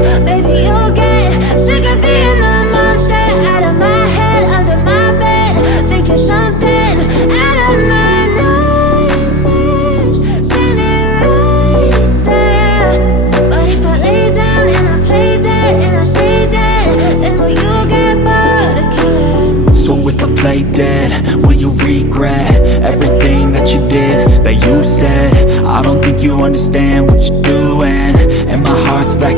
bed. Baby, you'll get sick of being the monster out of my head, under my bed, thinking something out of my nightmares, standing right there. But if I lay down and I play dead and I stay dead, then will you get bored of killing? So if I play dead, will you regret everything that you did, that you said? I don't think you understand what you're doing, and my heart's back